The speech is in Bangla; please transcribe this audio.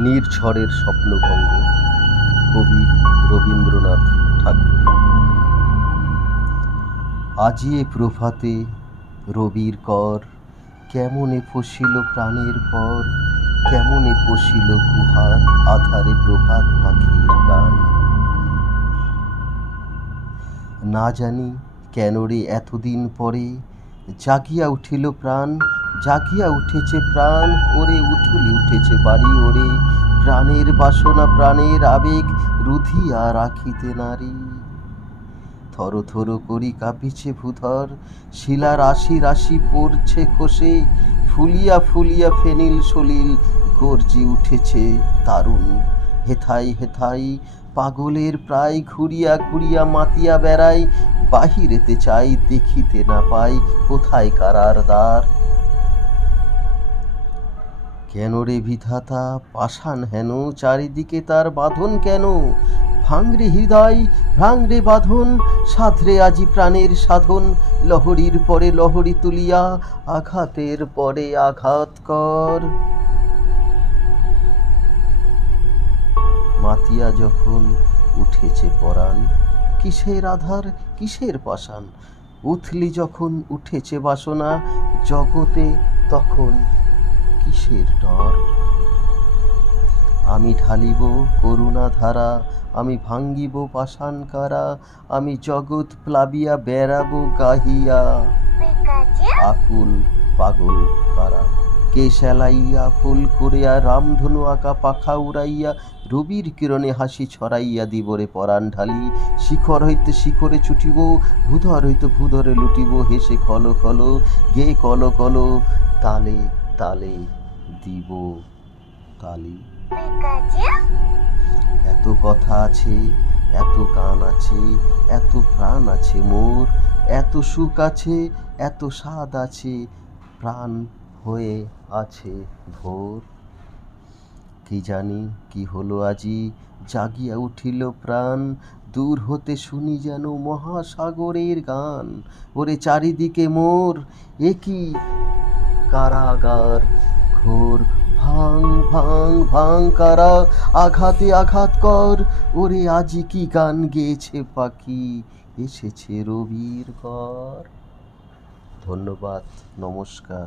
নির্ঝরের স্বপ্নভঙ্গ। কবি রবীন্দ্রনাথ ঠাকুর। আজি এ প্রভাতে রবির কর, কেমনে পশিল প্রাণের পর, কেমনে পশিল গুহার আধারে প্রভাত পাখির গান। না জানি কেন রে এতদিন পরে জাগিয়া উঠিল প্রাণ, জাগিয়া উঠেছে প্রাণ, ওরে উথুলি উঠেছে বাড়ি, ওরে প্রাণের বাসনা প্রাণের আবেগ রুধিয়া রাখিতে নারী। থর থর করি কাঁপিছে ভূধর, শিলা রাশি রাশি পড়ছে খসে, ফুলিয়া ফুলিয়া ফেনিল সলিল গর্জি উঠেছে দারুণ। হেথাই হেথাই পাগলের প্রায় ঘুরিয়া ঘুরিয়া মাতিয়া বেড়াই, বাহিরেতে চাই দেখিতে না পাই কোথায় কারার দ্বার। কেন রে বিধাতা পাষাণ হেন, চারিদিকে তার বাঁধন কেন? ভাঙরে হৃদয় ভাঙরে বাঁধন, সাধরে আজি প্রাণের সাধন, লহরীর পরে লহরী তুলিয়া আঘাতের পরে আঘাত কর। মাতিয়া যখন উঠেছে পরাণ, কিসের আধার কিসের পাষাণ, উথলি যখন উঠেছে বাসনা জগতে তখন কিসের ডর। আমি ঢালিব করুণা ধারা, আমি ভাঙ্গিব পাষাণ কারা, আমি জগৎ প্লাবিয়া বেড়াবো গাহিয়া আকুল পাগল কারা। কে সেলাইয়া ফুল করিয়া রামধনু আঁকা পাখা উড়াইয়া, রবির কিরণে হাসি ছড়াইয়া দিবরে পরাণ ঢালি। শিখর হইতে শিখরে ছুটিব, ভূধর হইতে ভূধরে লুটিব, হেসে কল কল গে কল কল, তালে তালে দিব তালি। এত কথা আছে, এত গান আছে, এত প্রাণ আছে মোর, এত সুখ আছে, এত স্বাদ আছে, প্রাণ হয়ে আছে ভোর। কি জানি কি হলো আজি, জাগিয়া উঠিল প্রাণ, দূর হতে শুনি যেন মহাসাগরের গান। ওরে চারিদিকে মোর একই কারাগার ঘোর, ভাঙ ভাঙ ভাঙ কারা, আঘাতে আঘাত কর, ওরে আজি কি গান গেয়েছে পাখি, এসেছে রবির ঘর। ধন্যবাদ, নমস্কার।